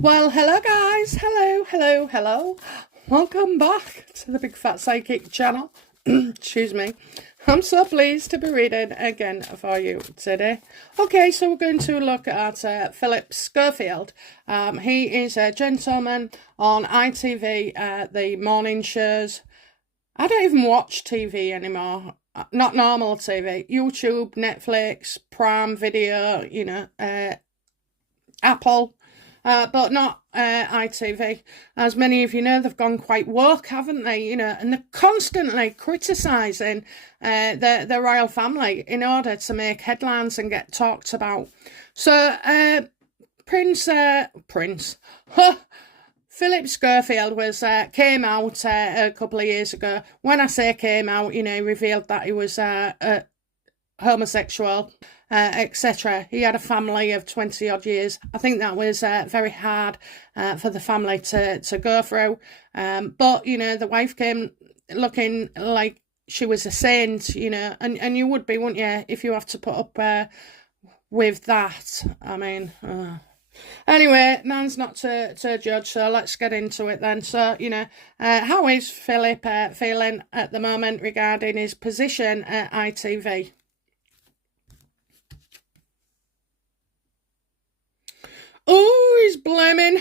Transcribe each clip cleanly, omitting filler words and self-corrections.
Well, hello guys. Hello. Welcome back to the Big Fat Psychic channel. Excuse me. I'm so pleased to be reading again for you today. Okay, so we're going to look at Philip Schofield. He is a gentleman on ITV, the morning shows. I don't even watch TV anymore. Not normal TV. YouTube, Netflix, Prime Video, Apple. But not ITV. As many of you know, they've gone quite woke, haven't they? And they're constantly criticising the royal family in order to make headlines and get talked about. So, Prince Philip Schofield came out a couple of years ago. When I say came out, he revealed that he was homosexual, etc. He had a family of 20 odd years. I think that was very hard for the family to go through. But, the wife came looking like she was a saint, and you would be, wouldn't you, if you have to put up with that. I mean, anyway, man's not to judge, so let's get into it then. So, how is Philip feeling at the moment regarding his position at ITV? Oh, he's blaming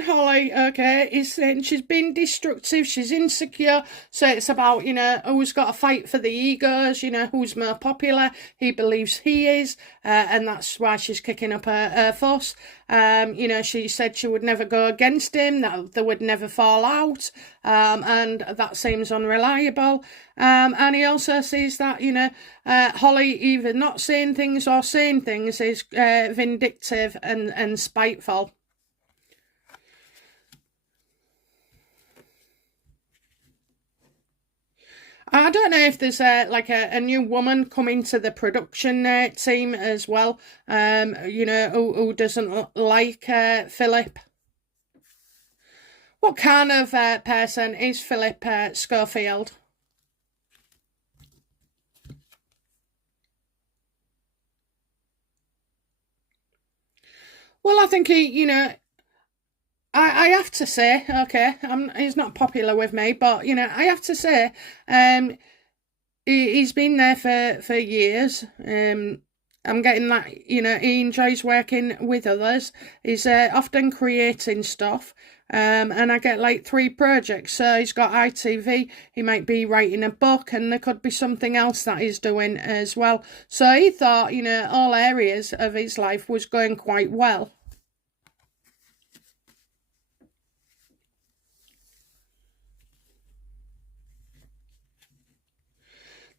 Holly. Okay, he's saying she's been destructive, she's insecure. So it's about, who's got to fight for the egos, who's more popular. He believes he is, and that's why she's kicking up her fuss. She said she would never go against him, that they would never fall out, and that seems unreliable. And he also sees that, Holly either not saying things or saying things is vindictive and spiteful. I don't know if there's a new woman coming to the production team as well, who doesn't like Philip. What kind of person is Philip Schofield? Well, I think I have to say, okay, he's not popular with me, but, I have to say, he's been there for years. I'm getting that, he enjoys working with others. He's often creating stuff. And I get like 3 projects. So he's got ITV, he might be writing a book, and there could be something else that he's doing as well. So he thought, all areas of his life was going quite well.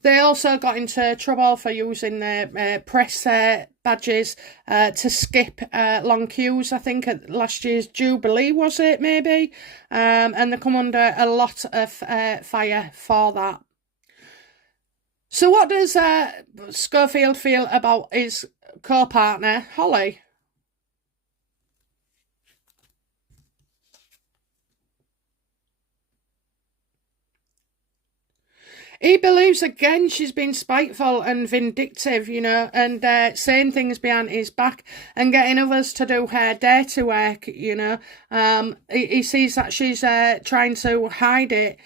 They also got into trouble for using their press badges to skip long queues, I think, at last year's Jubilee, was it, maybe? And they come under a lot of fire for that. So what does Schofield feel about his co-partner, Holly? He believes again she's been spiteful and vindictive, and saying things behind his back and getting others to do her dirty work, He sees that she's trying to hide it.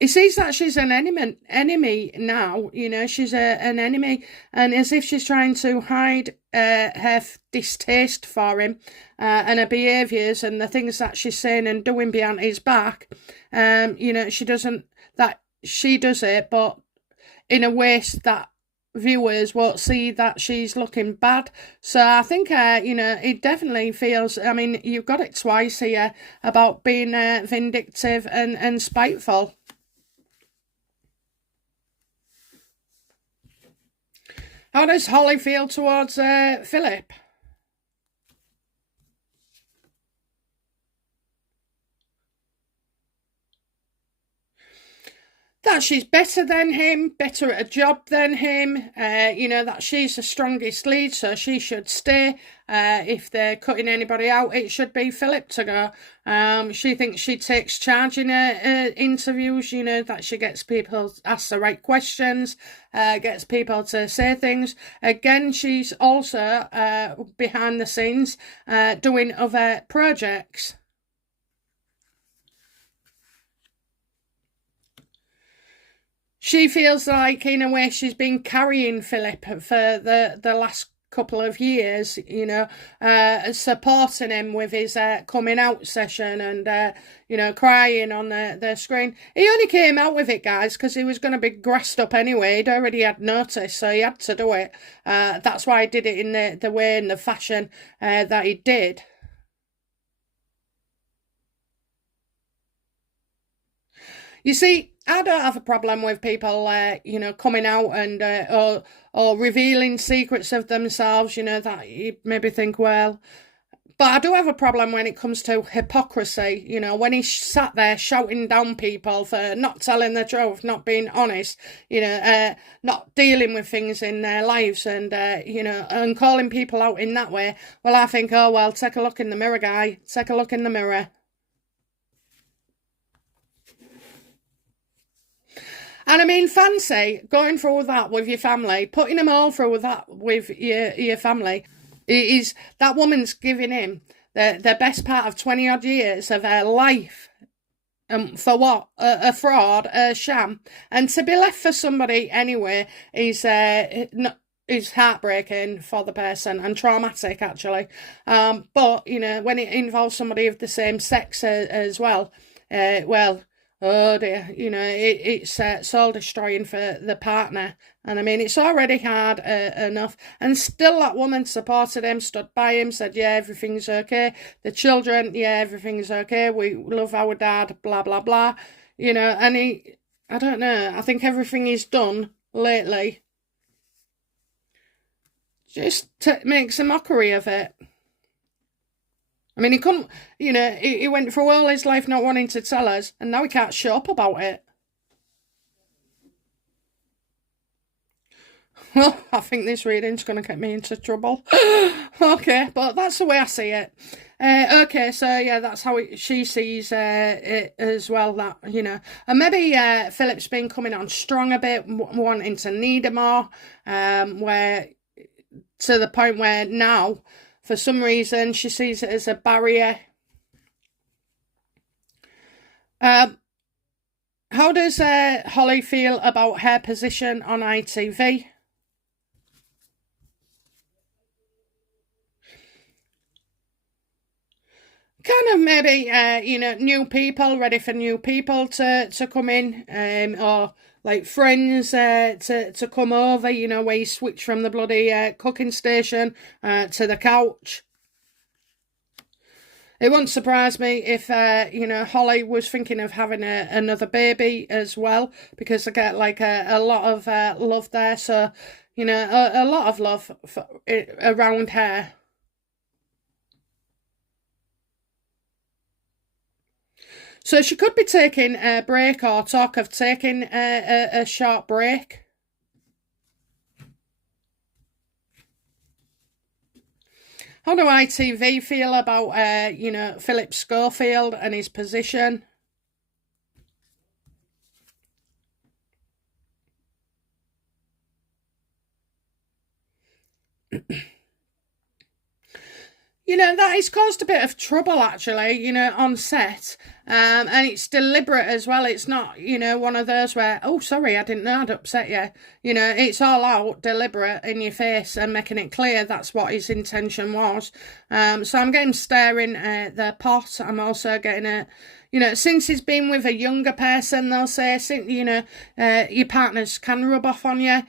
He sees that she's an enemy now, she's an enemy, and as if she's trying to hide her distaste for him and her behaviours and the things that she's saying and doing behind his back. She doesn't, that she does it, but in a way that viewers won't see that she's looking bad. So I think, it definitely feels, I mean, you've got it twice here about being vindictive and spiteful. How does Holly feel towards Philip? that she's better than him, better at a job than him, that she's the strongest lead, so she should stay. If they're cutting anybody out, it should be Philip to go. She thinks she takes charge in her interviews, that she gets people to ask the right questions, gets people to say things. Again, she's also behind the scenes doing other projects. She feels like, in a way, she's been carrying Philip for the last couple of years, supporting him with his coming out session and, crying on the screen. He only came out with it, guys, because he was going to be grassed up anyway. He'd already had notice, so he had to do it. That's why he did it in the way and the fashion that he did. You see, I don't have a problem with people, coming out and or revealing secrets of themselves, that you maybe think, well. But I do have a problem when it comes to hypocrisy, when he sat there shouting down people for not telling the truth, not being honest, not dealing with things in their lives and, and calling people out in that way. Well, I think, oh, well, take a look in the mirror, guy. Take a look in the mirror. And I mean, fancy going through that with your family, putting them all through that with your family. Is that woman's giving him the best part of 20 odd years of her life. For what? A fraud, a sham. And to be left for somebody anyway is heartbreaking for the person and traumatic, actually. But, when it involves somebody of the same sex as well, oh dear, it's soul destroying for the partner. And I mean, it's already hard enough. And still that woman supported him, stood by him, said, yeah, everything's okay. The children, yeah, everything's okay. We love our dad, blah, blah, blah. And I don't know, I think everything he's done lately just makes a mockery of it. I mean, he couldn't, he went through all his life not wanting to tell us, and now he can't shut up about it. Well, I think this reading's going to get me into trouble. Okay, but that's the way I see it. Okay, so yeah, that's how she sees it as well, that, And maybe Philip's been coming on strong a bit, wanting to need her more, where, to the point where now, for some reason, she sees it as a barrier. How does Holly feel about her position on ITV? Kind of maybe, new people, ready for new people to come in, or like friends to come over, where you switch from the bloody cooking station to the couch. It wouldn't surprise me if, Holly was thinking of having another baby as well, because I get like a lot of love there. So, a lot of love around her. So she could be taking a break or talk of taking a short break. How do ITV feel about, Philip Schofield and his position? That has caused a bit of trouble, actually, on set. And it's deliberate as well. It's not, one of those where, oh, sorry, I didn't know I'd upset you. It's all out, deliberate, in your face and making it clear that's what his intention was. So I'm getting staring at the pot. I'm also getting a, since he's been with a younger person, they'll say, your partners can rub off on you.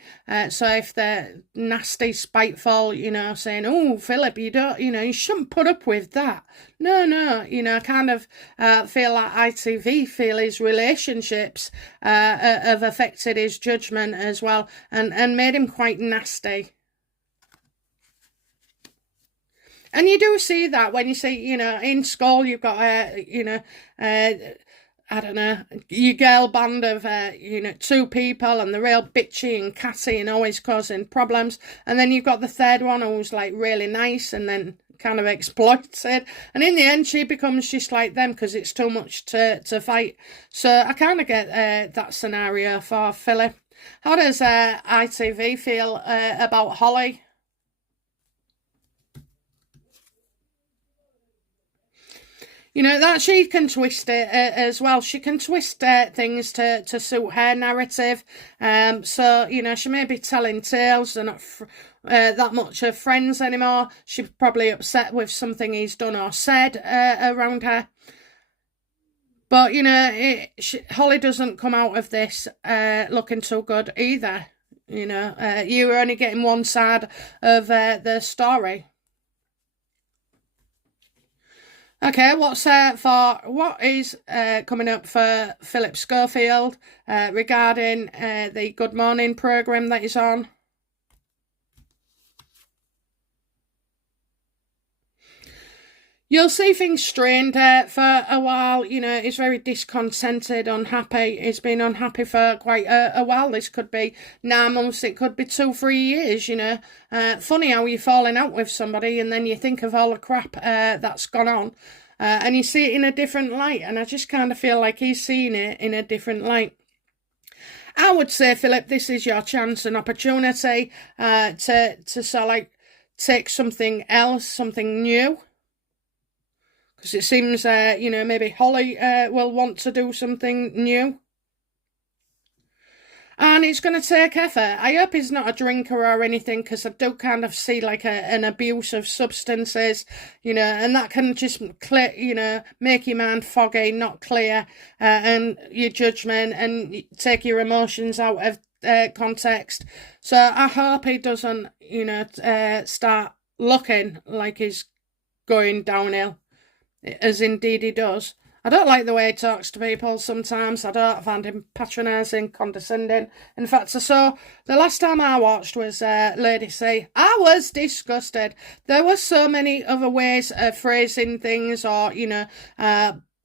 So if they're nasty, spiteful, saying, oh, Philip, you don't, you shouldn't put up with that. No, I kind of feel like ITV feel his relationships have affected his judgment as well and made him quite nasty. And you do see that when you see, in school, you've got, I don't know, your girl band of, two people, and they're real bitchy and catty and always causing problems. And then you've got the third one who's like really nice and then kind of exploited. And in the end, she becomes just like them because it's too much to fight. So I kind of get that scenario for Philip. How does ITV feel about Holly? You know, that she can twist it as well. She can twist things to suit her narrative. So, you know, she may be telling tales. They're not that much of friends anymore. She's probably upset with something he's done or said around her. But, you know, Holly doesn't come out of this looking so good either. You know, you're only getting one side of the story. Okay, what is coming up for Philip Schofield regarding the Good Morning programme that he's on? You'll see things strained for a while. You know, he's very discontented, unhappy. He's been unhappy for quite a while. This could be 9 months, it could be 2-3 years, you know. Funny how you're falling out with somebody and then you think of all the crap that's gone on and you see it in a different light. And I just kind of feel like he's seeing it in a different light. I would say, Philip, this is your chance and opportunity to sort of like take something else, something new. Because it seems, maybe Holly will want to do something new. And it's going to take effort. I hope he's not a drinker or anything, because I do kind of see like an abuse of substances, you know, and that can just make your mind foggy, not clear, and your judgment, and take your emotions out of context. So I hope he doesn't, start looking like he's going downhill, as indeed he does. I don't like the way he talks to people sometimes. I don't find him patronising, condescending. In fact, I saw the last time I watched was Lady C. I was disgusted. There were so many other ways of phrasing things or,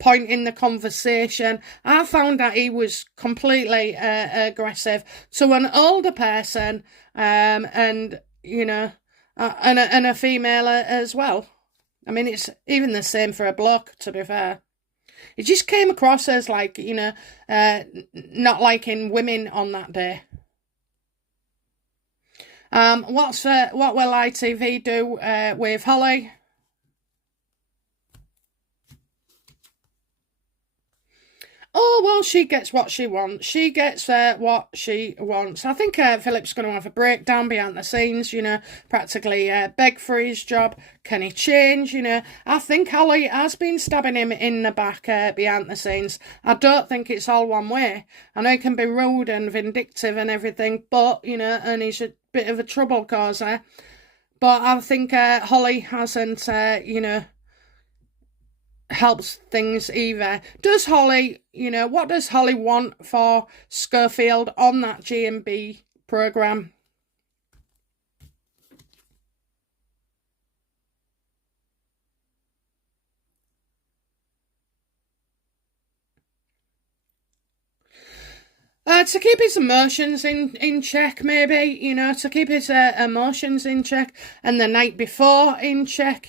pointing the conversation. I found that he was completely aggressive to an older person and a female as well. I mean, it's even the same for a bloke, to be fair. It just came across as like, not liking women on that day. What will ITV do with Holly? Oh, well, she gets what she wants. She gets what she wants. I think Philip's going to have a breakdown behind the scenes, practically beg for his job. Can he change, I think Holly has been stabbing him in the back behind the scenes. I don't think it's all one way. I know he can be rude and vindictive and everything, but, and he's a bit of a trouble causer. But I think Holly hasn't, helps things either. Does Holly, what does Holly want for Schofield on that G&B programme? To keep his emotions in check, maybe, to keep his emotions in check, and the night before in check,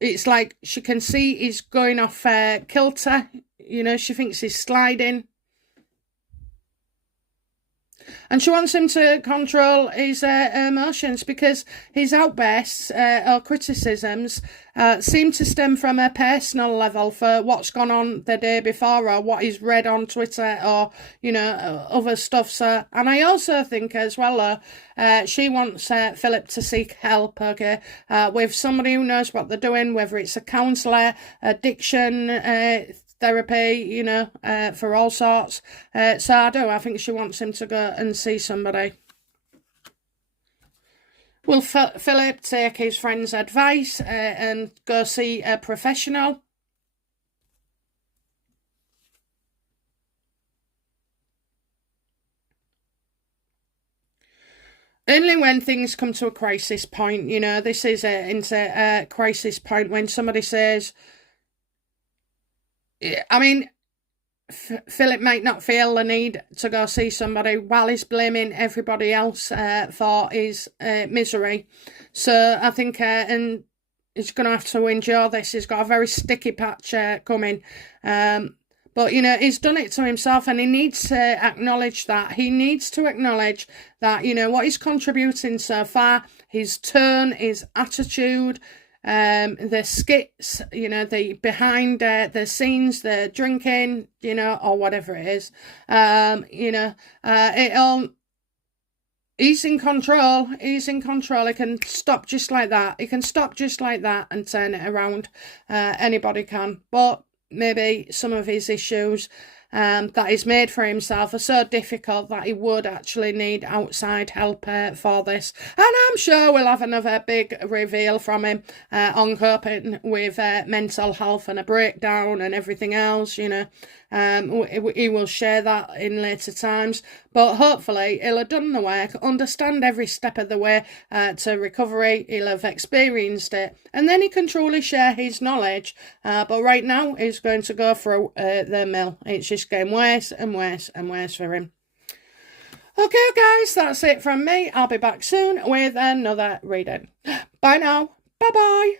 it's like she can see he's going off kilter, she thinks he's sliding. And she wants him to control his emotions because his outbursts or criticisms seem to stem from a personal level for what's gone on the day before or what he's read on Twitter or, other stuff. So, and I also think as well, she wants Philip to seek help, okay, with somebody who knows what they're doing, whether it's a counsellor, addiction therapy, for all sorts. So I think she wants him to go and see somebody. Will Philip take his friend's advice and go see a professional? Only when things come to a crisis point, this is into a crisis point when somebody says, I mean, Philip might not feel the need to go see somebody while he's blaming everybody else for his misery. So I think, and he's going to have to endure this. He's got a very sticky patch coming. But, you know, he's done it to himself, and he needs to acknowledge that. He needs to acknowledge that, you know, what he's contributing so far, his tone, his attitude, the skits, you know, the behind the scenes, the drinking, you know, or whatever it is, you know, it all, he's in control. He's in control. He can stop just like that. He can stop just like that and turn it around. Anybody can. But maybe some of his issues that he's made for himself are so difficult that he would actually need outside help for this. And I'm sure we'll have another big reveal from him on coping with mental health and a breakdown and everything else, you know. He will share that in later times, but hopefully he'll have done the work, understand every step of the way to recovery. He'll have experienced it, and then he can truly share his knowledge. But right now he's going to go through the mill. It's just getting worse and worse and worse for him. Okay, guys, that's it from me. I'll be back soon with another reading. Bye now. Bye-bye.